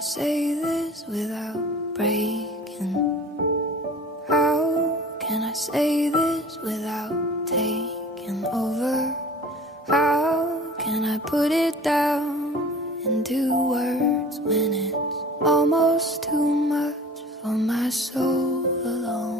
Say this without breaking. How can I say this without taking over? How can I put it down into words when it's almost too much for my soul alone?